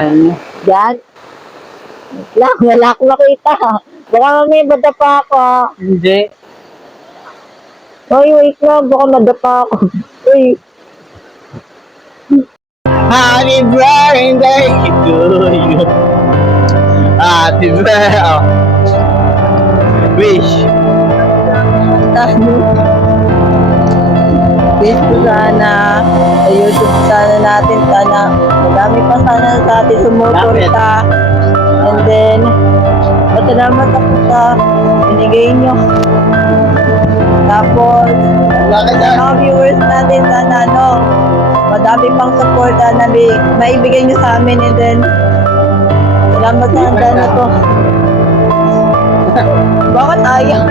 Ano? Yan. Wait lang, wala akong nakita. Baka may madapa ako. Hindi. Uy, wait lang, baka madapa ako. Uy, Happy birthday to you. Happy birthday. Wish. wish ko sana sa YouTube sana natin, sana madami pa sana sa atin sumuporta. And then, salamat ako sa binigay nyo. Tapos, mga viewers natin sana, madami pang suporta na maibigay nyo sa amin. And then, salamat sa handa na to. Bakit ayaw?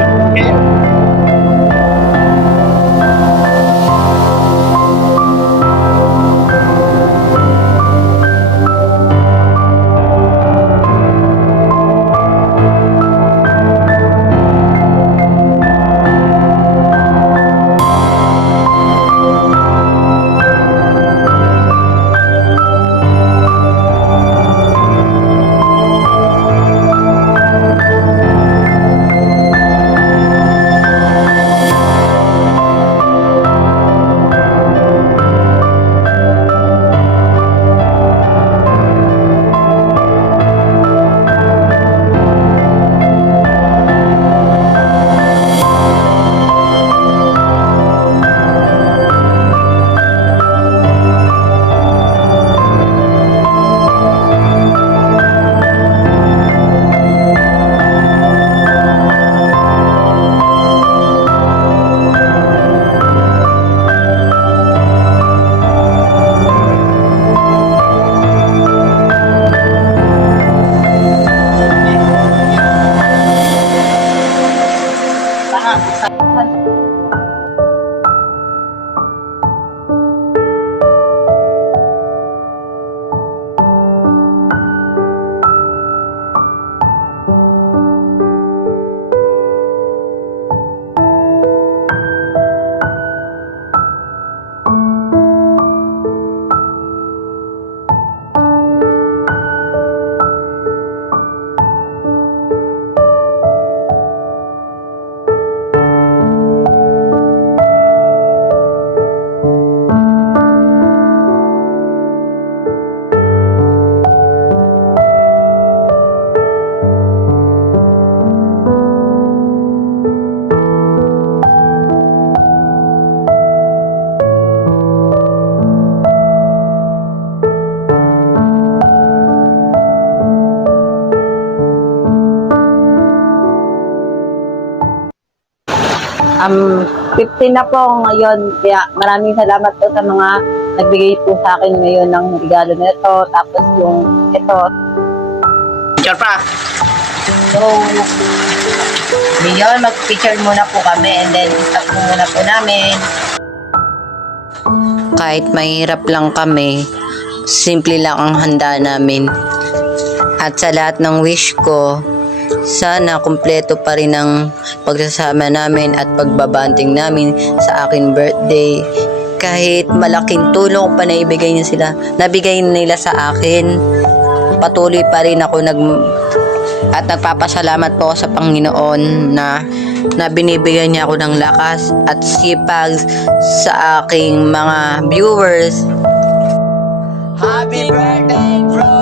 Um, 15 na po ngayon, kaya maraming salamat po sa mga nagbigay po sa akin ngayon ng regalo na ito. Tapos yung ito. Picture pa. So, ngayon, mag-picture muna po kami and then stop po muna po namin. Kahit mahirap lang kami, simple lang ang handa namin. At sa lahat ng wish ko, sana kumpleto pa rin ang pagsasama namin at pagbabanding namin sa aking birthday. Kahit malaking tulong pa nabigay nila sa akin, patuloy pa rin ako at nagpapasalamat po ako sa Panginoon na binibigyan niya ako ng lakas at sipag sa aking mga viewers. Happy birthday, bro.